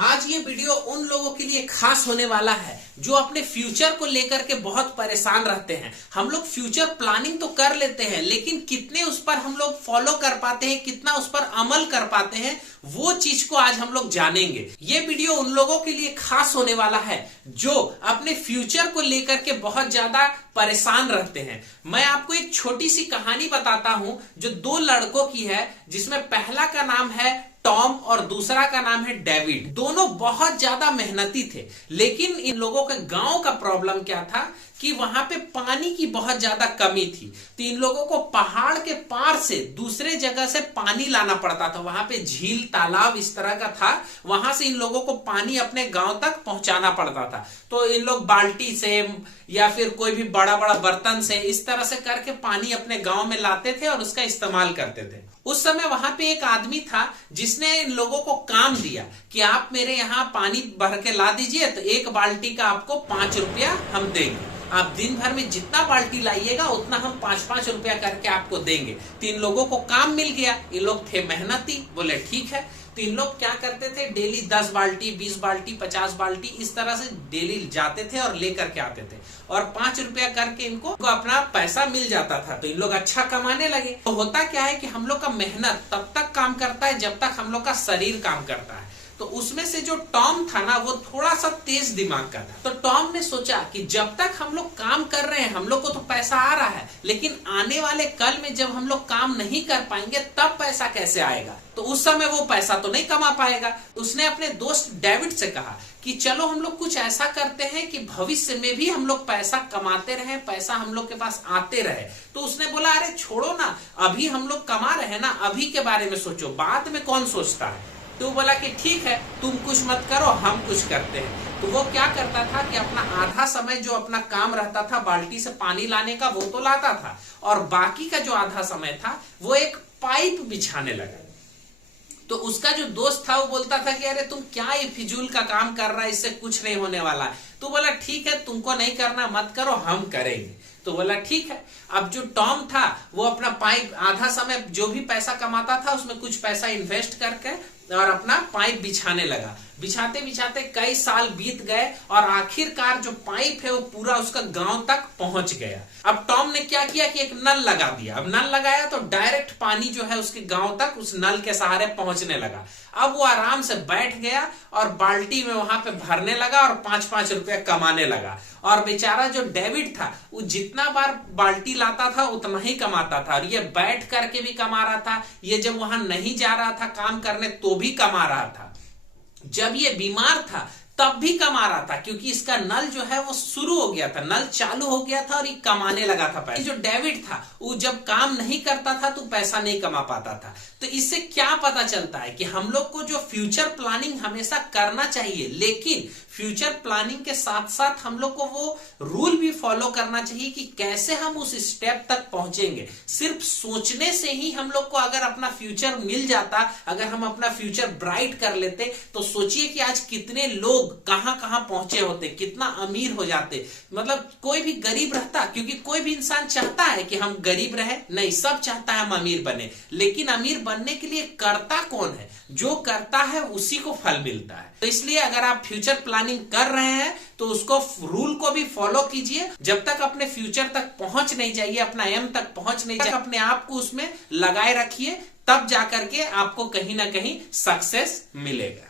आज ये वीडियो उन लोगों के लिए खास होने वाला है जो अपने फ्यूचर को लेकर के बहुत परेशान रहते हैं। हम लोग फ्यूचर प्लानिंग तो कर लेते हैं, लेकिन कितने उस पर हम लोग फॉलो कर पाते हैं, कितना उस पर अमल कर पाते हैं, वो चीज को आज हम लोग जानेंगे। ये वीडियो उन लोगों के लिए खास होने वाला है जो अपने फ्यूचर को लेकर के बहुत ज्यादा परेशान रहते हैं। मैं आपको एक छोटी सी कहानी बताता हूं जो दो लड़कों की है, जिसमें पहला का नाम है टॉम और दूसरा का नाम है डेविड। दोनों बहुत ज्यादा मेहनती थे, लेकिन इन लोगों के गांव का प्रॉब्लम क्या था कि वहां पे पानी की बहुत ज्यादा कमी थी। तो इन लोगों को पहाड़ के पार से दूसरे जगह से पानी लाना पड़ता था। वहां पे झील तालाब इस तरह का था, वहां से इन लोगों को पानी अपने गांव तक पहुंचाना पड़ता था। तो इन लोग बाल्टी से या फिर कोई भी बड़ा बड़ा बर्तन से इस तरह से करके पानी अपने गांव में लाते थे और उसका इस्तेमाल करते थे। उस समय वहां पे एक आदमी था जिसने इन लोगों को काम दिया कि आप मेरे यहाँ पानी भर के ला दीजिए, तो एक बाल्टी का आपको 5 रुपया हम देंगे। आप दिन भर में जितना बाल्टी लाइएगा उतना हम 5-5 रुपया करके आपको देंगे। तो इन लोगों को काम मिल गया। ये लोग थे मेहनती, बोले ठीक है। तो इन लोग क्या करते थे, डेली 10 बाल्टी, 20 बाल्टी, 50 बाल्टी इस तरह से डेली जाते थे और लेकर के आते थे, और 5 रुपया करके इनको अपना पैसा मिल जाता था। तो इन लोग अच्छा कमाने लगे। तो होता क्या है कि हम लोग का मेहनत तब तक काम करता है जब तक हम लोग का शरीर काम करता है। तो उसमें से जो टॉम था ना, वो थोड़ा सा तेज दिमाग का था। तो टॉम ने सोचा कि जब तक हम लोग काम कर रहे हैं, हम लोग को तो पैसा आ रहा है, लेकिन आने वाले कल में जब हम लोग काम नहीं कर पाएंगे तब पैसा कैसे आएगा। तो उस समय वो पैसा तो नहीं कमा पाएगा। उसने अपने दोस्त डेविड से कहा कि चलो हम लोग कुछ ऐसा करते हैं कि भविष्य में भी हम लोग पैसा कमाते रहे, पैसा हम लोग के पास आते रहे। तो उसने बोला, अरे छोड़ो ना, अभी हम लोग कमा रहे हैं ना, अभी के बारे में सोचो, बाद में कौन सोचता है। तो वो बोला कि ठीक है, तुम कुछ मत करो, हम कुछ करते हैं। तो वो क्या करता था कि अपना आधा समय जो अपना काम रहता था बाल्टी से पानी लाने का, वो तो लाता था, और बाकी का जो आधा समय था वो एक पाइप बिछाने लगा। तो उसका जो दोस्त था वो बोलता था कि अरे तुम क्या ये फिजूल का काम कर रहा है, इससे कुछ नहीं होने वाला है। तो बोला ठीक है, तुमको नहीं करना मत करो, हम करेंगे। तो बोला ठीक है। अब जो टॉम था वो अपना पाइप, आधा समय जो भी पैसा कमाता था उसमें कुछ पैसा इन्वेस्ट करके और अपना पाइप बिछाने लगा। बिछाते बिछाते कई साल बीत गए और आखिरकार जो पाइप है वो पूरा उसका गांव तक पहुंच गया। अब टॉम ने क्या किया कि एक नल लगा दिया। अब नल लगाया तो डायरेक्ट पानी जो है उसके गांव तक उस नल के सहारे पहुंचने लगा। अब वो आराम से बैठ गया और बाल्टी में वहां पे भरने लगा और 5-5 रुपया कमाने लगा। और बेचारा जो डेविड था वो जितना बार बाल्टी लाता था उतना ही कमाता था, और ये बैठ करके भी कमा रहा था, ये जब वहां नहीं जा रहा था काम करने तो भी कमा रहा था, जब ये बीमार था तब भी कमा रहा था, क्योंकि इसका नल जो है वो शुरू हो गया था, नल चालू हो गया था और ये कमाने लगा था पैसा। जो डेविड था वो जब काम नहीं करता था तो पैसा नहीं कमा पाता था। तो इससे क्या पता चलता है कि हम लोग को जो फ्यूचर प्लानिंग हमेशा करना चाहिए, लेकिन फ्यूचर प्लानिंग के साथ साथ हम लोग को वो रूल भी फॉलो करना चाहिए कि कैसे हम उस स्टेप तक पहुंचेंगे। सिर्फ सोचने से ही हम लोग को अगर अपना फ्यूचर मिल जाता, अगर हम अपना फ्यूचर ब्राइट कर लेते, तो सोचिए कि आज कितने लोग कहां कहां पहुंचे होते, कितना अमीर हो जाते। मतलब कोई भी गरीब रहता, क्योंकि कोई भी इंसान चाहता है कि हम गरीब रहे नहीं, सब चाहता है हम अमीर बने, लेकिन अमीर बनने के लिए करता कौन है? जो करता है उसी को फल मिलता है। तो इसलिए अगर आप फ्यूचर प्लानिंग कर रहे हैं तो उसको, रूल को भी फॉलो कीजिए। जब तक अपने फ्यूचर तक पहुंच नहीं जाइए, अपना एम तक पहुंच नहीं जाइए, अपने आप को उसमें लगाए रखिए, तब जाकर के आपको कहीं ना कहीं सक्सेस मिलेगा।